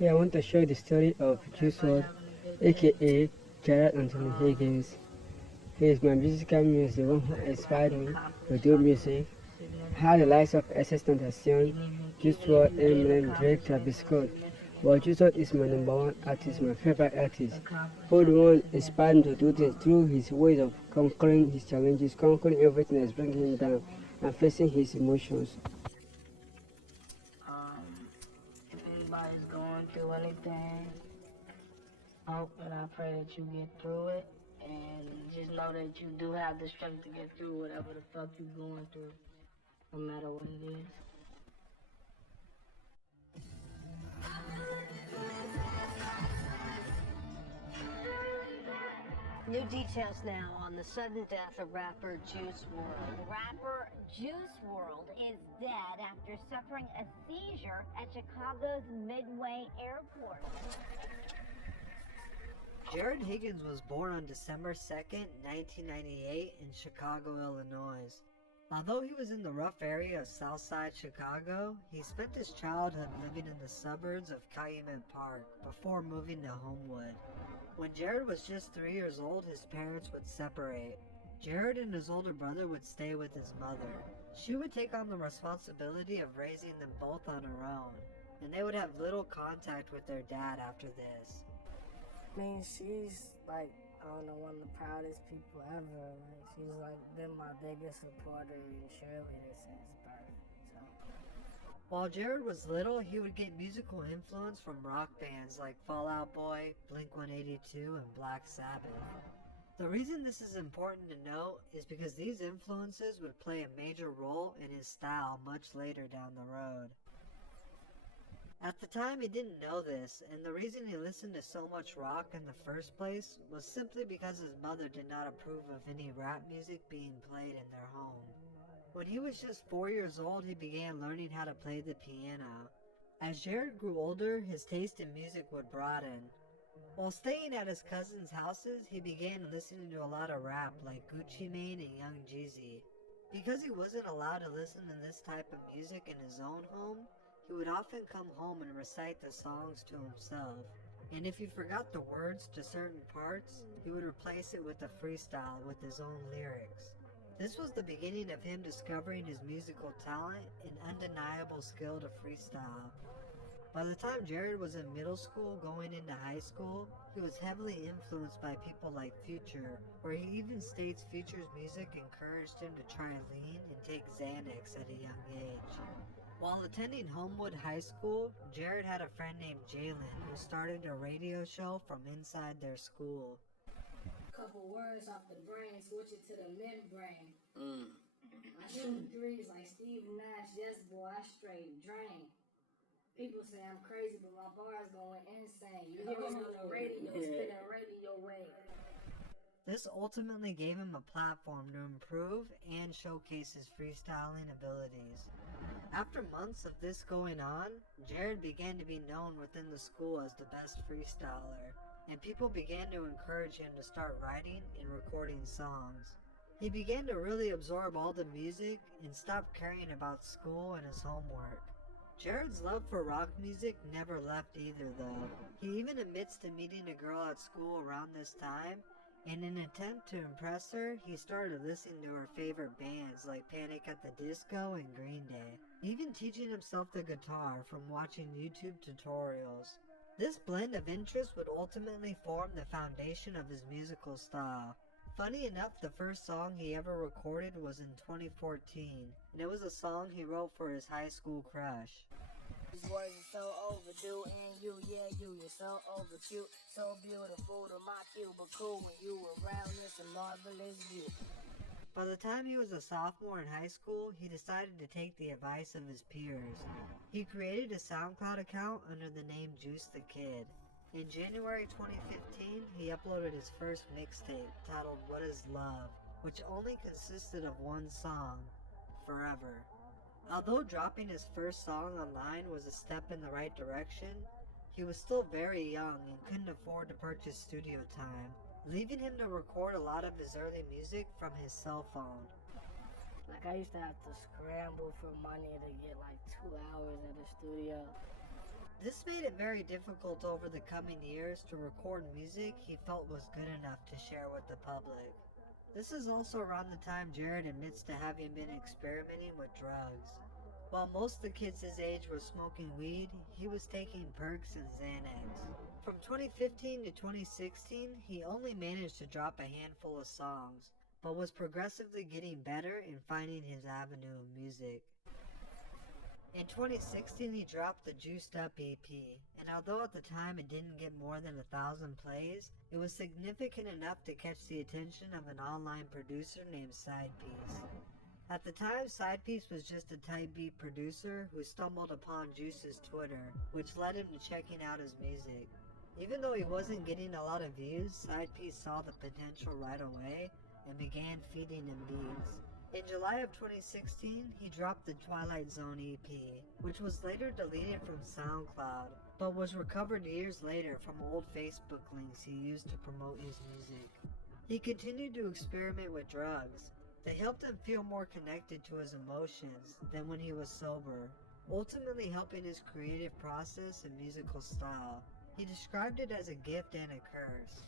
Here I want to share the story of Wrld, aka Gerard Anthony Higgins. He is my musical muse, the one who inspired me to do music. How the likes of Tentacion, Wrld, Eminem, Drake, Travis Scott. But Wrld is my number one artist, my favorite artist. Who the one inspired me to do things through his ways of conquering his challenges, conquering everything that's bringing him down, and facing his emotions. If anybody's going through anything, I hope and I pray that you get through it. And just know that you do have the strength to get through whatever the fuck you're going through, no matter what it is. New details now on the sudden death of rapper Juice WRLD. Rapper Juice WRLD is dead after suffering a seizure at Chicago's Midway Airport. Jared Higgins was born on December 2nd, 1998 in Chicago, Illinois. Although he was in the rough area of Southside Chicago, he spent his childhood living in the suburbs of Calumet Park before moving to Homewood. When Jared was just 3 years old, his parents would separate. Jared and his older brother would stay with his mother. She would take on the responsibility of raising them both on her own, and they would have little contact with their dad after this. I mean, she's like, I don't know, one of the proudest people ever. Like, she's like been my biggest supporter and cheerleader since birth. So. While Jared was little, he would get musical influence from rock bands like Fall Out Boy, Blink-182, and Black Sabbath. The reason this is important to note is because these influences would play a major role in his style much later down the road. At the time he didn't know this, and the reason he listened to so much rock in the first place was simply because his mother did not approve of any rap music being played in their home. When he was just 4 years old, he began learning how to play the piano. As Jared grew older, his taste in music would broaden. While staying at his cousins' houses, he began listening to a lot of rap like Gucci Mane and Young Jeezy. Because he wasn't allowed to listen to this type of music in his own home, he would often come home and recite the songs to himself. And if he forgot the words to certain parts, he would replace it with a freestyle with his own lyrics. This was the beginning of him discovering his musical talent and undeniable skill to freestyle. By the time Jared was in middle school going into high school, he was heavily influenced by people like Future, where he even states Future's music encouraged him to try lean and take Xanax at a young age. While attending Homewood High School, Jared had a friend named Jalen who started a radio show from inside their school. Couple words off the brain, switch it to the membrane. I shoot threes like Steve Nash, yes boy, I straight drain. People say I'm crazy, but my bars going insane. You hear me on the radio, spinning radio wave. This ultimately gave him a platform to improve and showcase his freestyling abilities. After months of this going on, Jared began to be known within the school as the best freestyler, and people began to encourage him to start writing and recording songs. He began to really absorb all the music and stopped caring about school and his homework. Jared's love for rock music never left either though. He even admits to meeting a girl at school around this time, and in an attempt to impress her, he started listening to her favorite bands like Panic at the Disco and Green Day, even teaching himself the guitar from watching YouTube tutorials. This blend of interests would ultimately form the foundation of his musical style. Funny enough, the first song he ever recorded was in 2014, and it was a song he wrote for his high school crush. These words are so overdue, and you're so overcute, so beautiful to my cubicle when you around, it's a marvelous view. By the time he was a sophomore in high school, he decided to take the advice of his peers. He created a SoundCloud account under the name Juice the Kid. In January 2015, he uploaded his first mixtape titled What Is Love, which only consisted of one song, Forever. Although dropping his first song online was a step in the right direction, he was still very young and couldn't afford to purchase studio time, leaving him to record a lot of his early music from his cell phone. Like, I used to have to scramble for money to get like 2 hours at the studio. This made it very difficult over the coming years to record music he felt was good enough to share with the public. This is also around the time Jared admits to having been experimenting with drugs. While most of the kids his age were smoking weed, he was taking perks and Xanax. From 2015 to 2016, he only managed to drop a handful of songs, but was progressively getting better and finding his avenue of music. In 2016, he dropped the Juiced Up EP, and although at the time it didn't get more than 1,000 plays, it was significant enough to catch the attention of an online producer named Sidepiece. At the time, Sidepiece was just a type beat producer who stumbled upon Juice's Twitter, which led him to checking out his music. Even though he wasn't getting a lot of views, Sidepiece saw the potential right away and began feeding him beats. In July of 2016, he dropped the Twilight Zone EP, which was later deleted from SoundCloud, but was recovered years later from old Facebook links he used to promote his music. He continued to experiment with drugs. They helped him feel more connected to his emotions than when he was sober, ultimately helping his creative process and musical style. He described it as a gift and a curse.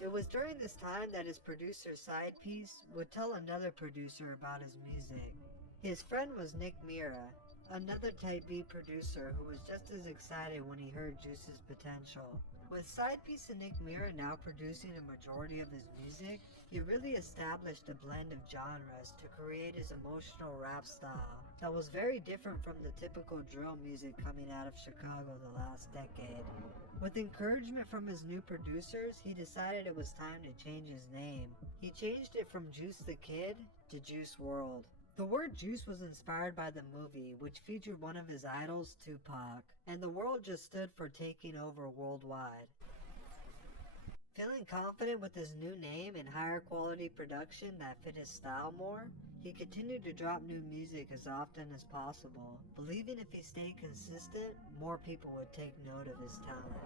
It was during this time that his producer Sidepiece would tell another producer about his music. His friend was Nick Mira, another type beat producer who was just as excited when he heard Juice's potential. With Sidepiece and Nick Mira now producing a majority of his music, he really established a blend of genres to create his emotional rap style that was very different from the typical drill music coming out of Chicago the last decade. With encouragement from his new producers, he decided it was time to change his name. He changed it from Juice the Kid to Juice Wrld. The word juice was inspired by the movie, which featured one of his idols, Tupac, and the world just stood for taking over worldwide. Feeling confident with his new name and higher quality production that fit his style more, he continued to drop new music as often as possible, believing if he stayed consistent, more people would take note of his talent.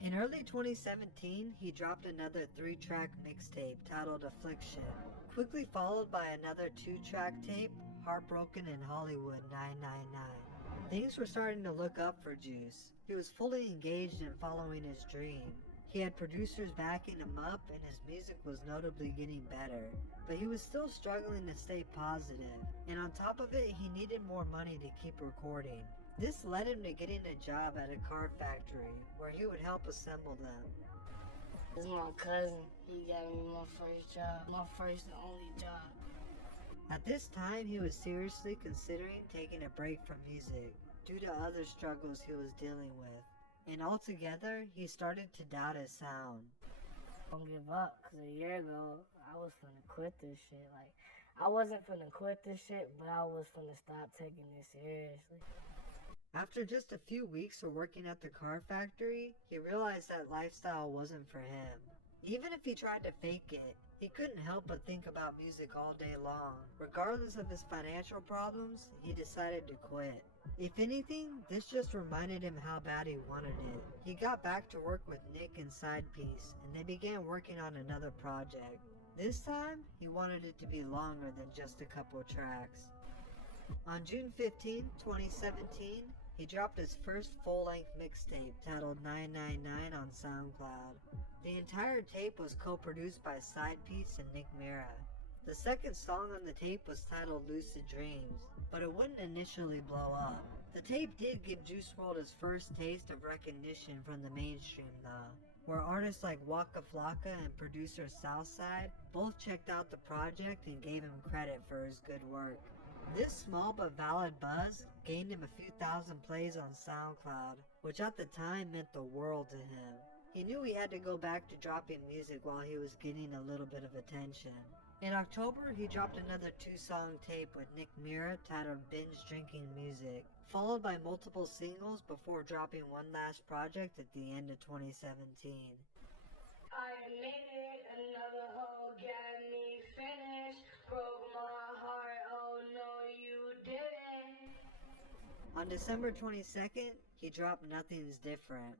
In early 2017, he dropped another 3-track mixtape titled Affliction, quickly followed by another 2-track tape, Heartbroken in Hollywood 999. Things were starting to look up for Juice. He was fully engaged in following his dream. He had producers backing him up and his music was notably getting better, but he was still struggling to stay positive, and on top of it, he needed more money to keep recording. This led him to getting a job at a car factory, where he would help assemble them. This is my cousin. He gave me my first job. My first and only job. At this time, he was seriously considering taking a break from music, due to other struggles he was dealing with. And altogether, he started to doubt his sound. Don't give up, because a year ago, I was finna quit this shit. Like, I wasn't finna quit this shit, but I was finna stop taking it seriously. After just a few weeks of working at the car factory, he realized that lifestyle wasn't for him. Even if he tried to fake it, he couldn't help but think about music all day long. Regardless of his financial problems, he decided to quit. If anything, this just reminded him how bad he wanted it. He got back to work with Nick and Sidepiece, and they began working on another project. This time, he wanted it to be longer than just a couple tracks. On June 15, 2017, he dropped his first full-length mixtape titled 999 on SoundCloud. The entire tape was co-produced by Sidepiece and Nick Mira. The second song on the tape was titled Lucid Dreams, but it wouldn't initially blow up. The tape did give Juice Wrld his first taste of recognition from the mainstream though, where artists like Waka Flocka and producer Southside both checked out the project and gave him credit for his good work. This small but valid buzz gained him a few thousand plays on SoundCloud, which at the time meant the world to him. He knew he had to go back to dropping music while he was getting a little bit of attention. In October, he dropped another 2-song tape with Nick Mira titled Binge Drinking Music, followed by multiple singles before dropping one last project at the end of 2017. I admit it, another hoe got me finished, broke my heart, oh no you didn't. On December 22nd, he dropped Nothing's Different.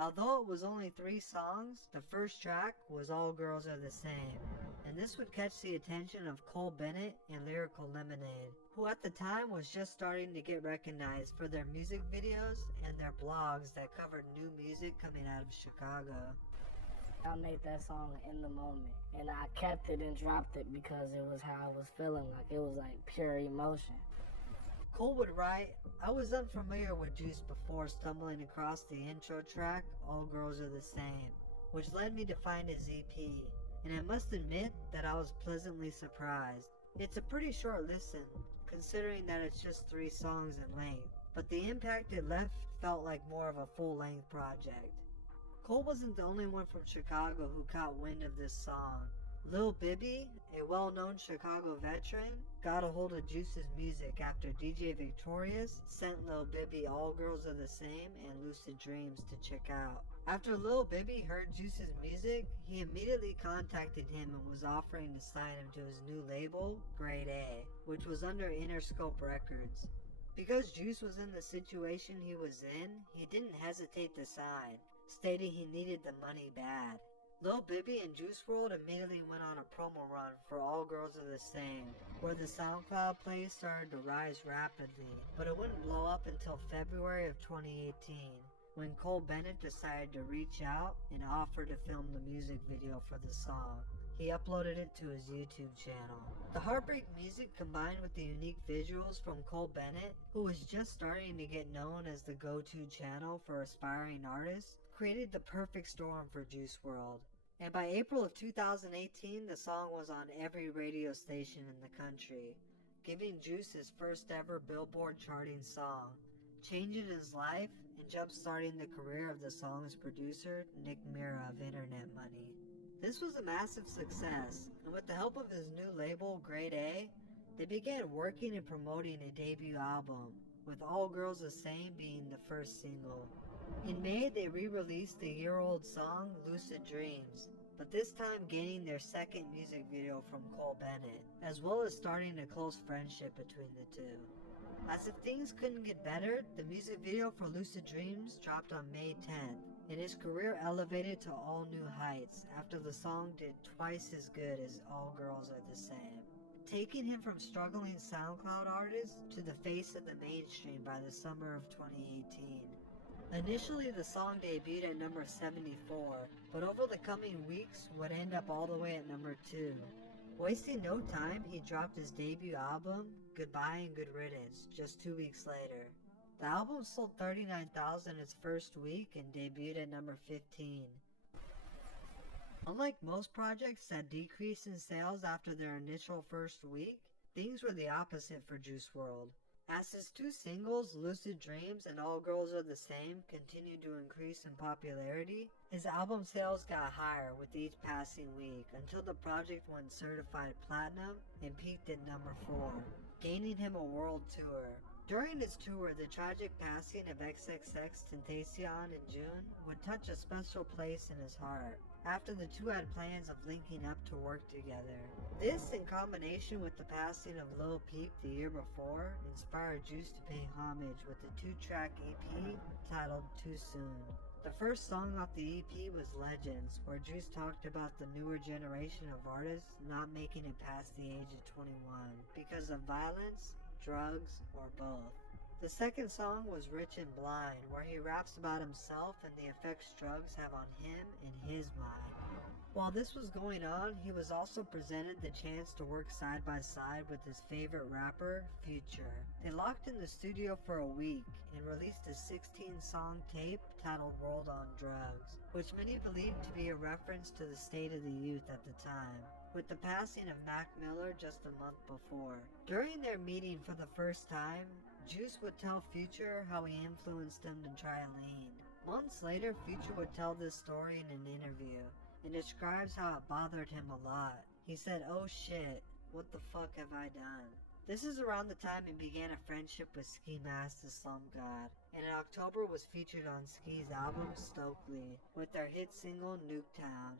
Although it was only 3 songs, the first track was All Girls Are the Same, and this would catch the attention of Cole Bennett and Lyrical Lemonade, who at the time was just starting to get recognized for their music videos and their blogs that covered new music coming out of Chicago. I made that song in the moment, and I kept it and dropped it because it was how I was feeling, like it was like pure emotion. Cole would write, I was unfamiliar with Juice before stumbling across the intro track, All Girls Are the Same, which led me to find his EP, and I must admit that I was pleasantly surprised. It's a pretty short listen, considering that it's just 3 songs in length, but the impact it left felt like more of a full-length project. Cole wasn't the only one from Chicago who caught wind of this song. Lil Bibby, a well-known Chicago veteran, got a hold of Juice's music after DJ Victorious sent Lil Bibby All Girls Are the Same and Lucid Dreams to check out. After Lil Bibby heard Juice's music, he immediately contacted him and was offering to sign him to his new label, Grade A, which was under Interscope Records. Because Juice was in the situation he was in, he didn't hesitate to sign, stating he needed the money bad. Lil Bibby and Juice Wrld immediately went on a promo run for All Girls Are the Same, where the SoundCloud plays started to rise rapidly, but it wouldn't blow up until February of 2018, when Cole Bennett decided to reach out and offer to film the music video for the song. He uploaded it to his YouTube channel. The heartbreak music combined with the unique visuals from Cole Bennett, who was just starting to get known as the go-to channel for aspiring artists, created the perfect storm for Juice Wrld. And by April of 2018, the song was on every radio station in the country, giving Juice his first ever Billboard charting song, changing his life and jump-starting the career of the song's producer, Nick Mira of Internet Money. This was a massive success, and with the help of his new label, Grade A, they began working and promoting a debut album, with All Girls the Same being the first single. In May, they re-released the year-old song, Lucid Dreams, but this time gaining their second music video from Cole Bennett, as well as starting a close friendship between the two. As if things couldn't get better, the music video for Lucid Dreams dropped on May 10th, and his career elevated to all new heights after the song did twice as good as All Girls Are the Same, taking him from struggling SoundCloud artist to the face of the mainstream by the summer of 2018. Initially, the song debuted at number 74, but over the coming weeks would end up all the way at number 2. Wasting no time, he dropped his debut album, Goodbye and Good Riddance, just 2 weeks later. The album sold 39,000 its first week and debuted at number 15. Unlike most projects that decreased in sales after their initial first week, things were the opposite for Juice Wrld. As his 2 singles, Lucid Dreams and All Girls Are the Same, continued to increase in popularity, his album sales got higher with each passing week until the project went certified platinum and peaked at number 4, gaining him a world tour. During his tour, the tragic passing of XXXTentacion in June would touch a special place in his heart, after the two had plans of linking up to work together. This, in combination with the passing of Lil Peep the year before, inspired Juice to pay homage with a 2-track EP titled Too Soon. The first song off the EP was Legends, where Juice talked about the newer generation of artists not making it past the age of 21 because of violence, drugs, or both. The second song was Rich and Blind, where he raps about himself and the effects drugs have on him and his mind. While this was going on, he was also presented the chance to work side by side with his favorite rapper, Future. They locked in the studio for a week and released a 16-song tape titled Wrld on Drugs, which many believed to be a reference to the state of the youth at the time, with the passing of Mac Miller just a month before. During their meeting for the first time, Juice would tell Future how he influenced him to try lean. Months later, Future would tell this story in an interview, and describes how it bothered him a lot. He said, "Oh shit, what the fuck have I done?" This is around the time he began a friendship with Ski Mask the Slump God, and in October was featured on Ski's album Stokely, with their hit single Nuketown.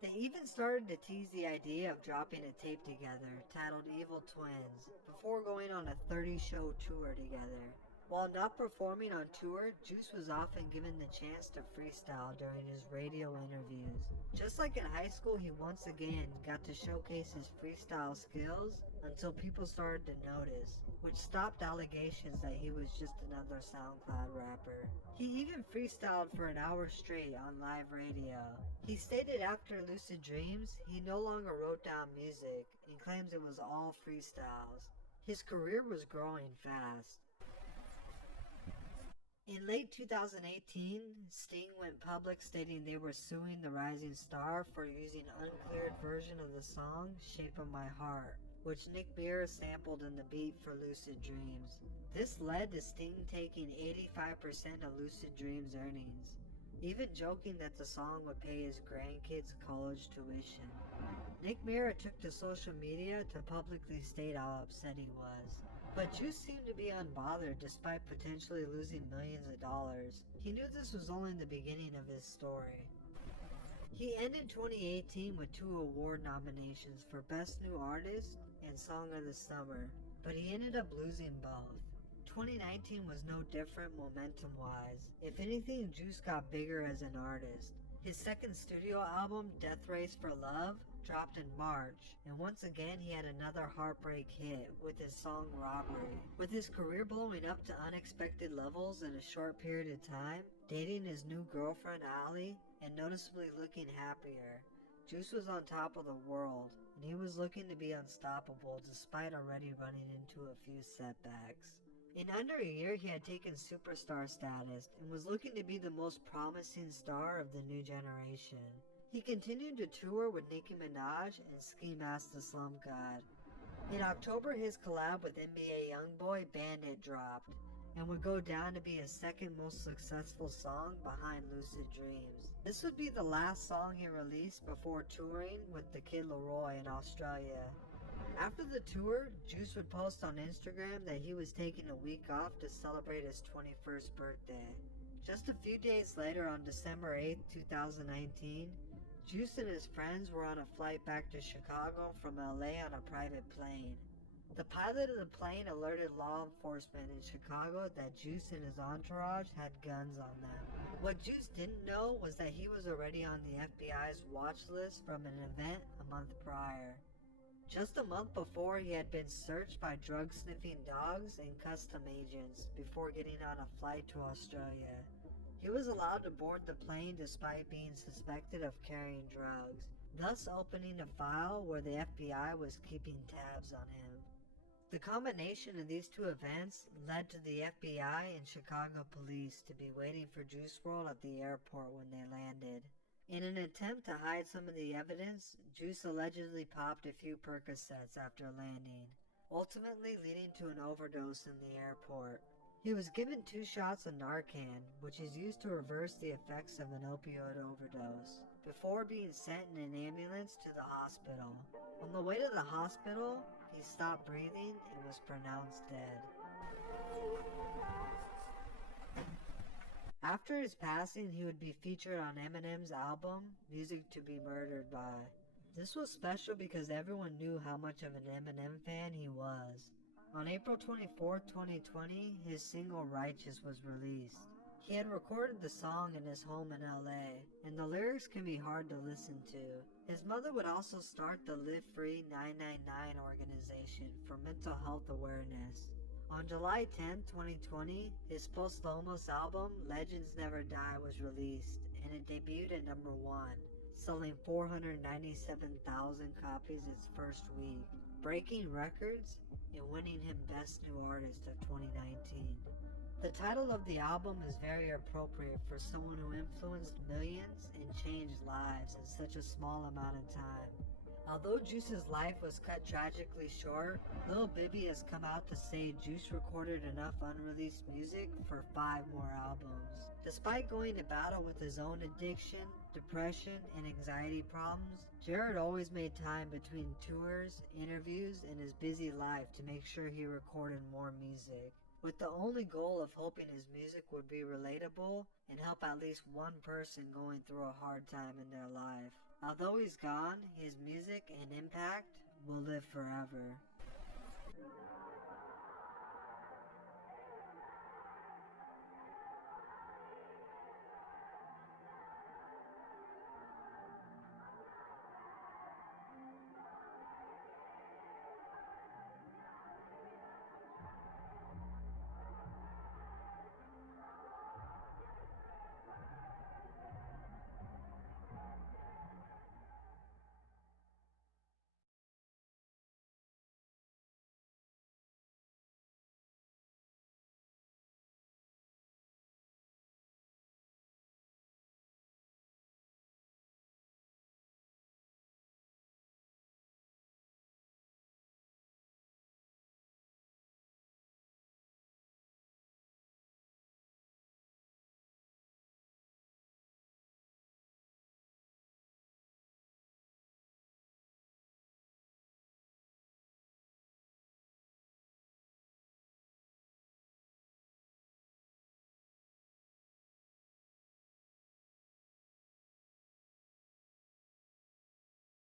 They even started to tease the idea of dropping a tape together, titled Evil Twins, before going on a 30-show tour together. While not performing on tour, Juice was often given the chance to freestyle during his radio interviews. Just like in high school, he once again got to showcase his freestyle skills until people started to notice, which stopped allegations that he was just another SoundCloud rapper. He even freestyled for an hour straight on live radio. He stated after Lucid Dreams, he no longer wrote down music and claims it was all freestyles. His career was growing fast. In late 2018, Sting went public stating they were suing the rising star for using uncleared version of the song Shape of My Heart, which Nick Beer sampled in the beat for Lucid Dreams. This led to Sting taking 85% of Lucid Dreams' earnings, even joking that the song would pay his grandkids' college tuition. Nick Mira took to social media to publicly state how upset he was. But Juice seemed to be unbothered despite potentially losing millions of dollars. He knew this was only the beginning of his story. He ended 2018 with 2 award nominations for Best New Artist and Song of the Summer, but he ended up losing both. 2019 was no different momentum-wise. If anything, Juice got bigger as an artist. His second studio album, Death Race for Love, dropped in March, and once again he had another heartbreak hit with his song Robbery. With his career blowing up to unexpected levels in a short period of time, dating his new girlfriend Allie, and noticeably looking happier, Juice was on top of the world, and he was looking to be unstoppable despite already running into a few setbacks. In under a year, he had taken superstar status and was looking to be the most promising star of the new generation. He continued to tour with Nicki Minaj and Ski Mask the Slump God. In October, his collab with NBA Youngboy Bandit dropped, and would go down to be his second most successful song behind Lucid Dreams. This would be the last song he released before touring with the Kid Laroi in Australia. After the tour, Juice would post on Instagram that he was taking a week off to celebrate his 21st birthday. Just a few days later, on December 8, 2019, Juice and his friends were on a flight back to Chicago from LA on a private plane. The pilot of the plane alerted law enforcement in Chicago that Juice and his entourage had guns on them. What Juice didn't know was that he was already on the FBI's watch list from an event a month prior. Just a month before, he had been searched by drug-sniffing dogs and custom agents before getting on a flight to Australia. He was allowed to board the plane despite being suspected of carrying drugs, thus opening a file where the FBI was keeping tabs on him. The combination of these two events led to the FBI and Chicago police to be waiting for Juice WRLD at the airport when they landed. In an attempt to hide some of the evidence, Juice allegedly popped a few Percocets after landing, ultimately leading to an overdose in the airport. He was given 2 shots of Narcan, which is used to reverse the effects of an opioid overdose, before being sent in an ambulance to the hospital. On the way to the hospital, he stopped breathing and was pronounced dead. After his passing, he would be featured on Eminem's album, Music to Be Murdered By. This was special because everyone knew how much of an Eminem fan he was. On April 24, 2020, his single Righteous was released. He had recorded the song in his home in LA, and the lyrics can be hard to listen to. His mother would also start the Live Free 999 organization for mental health awareness. On July 10, 2020, his posthumous album, Legends Never Die, was released, and it debuted at number 1, selling 497,000 copies its first week, breaking records and winning him Best New Artist of 2019. The title of the album is very appropriate for someone who influenced millions and changed lives in such a small amount of time. Although Juice's life was cut tragically short, Lil Bibby has come out to say Juice recorded enough unreleased music for 5 more albums. Despite going to battle with his own addiction, depression, and anxiety problems, Jared always made time between tours, interviews, and his busy life to make sure he recorded more music, with the only goal of hoping his music would be relatable and help at least one person going through a hard time in their life. Although he's gone, his music and impact will live forever.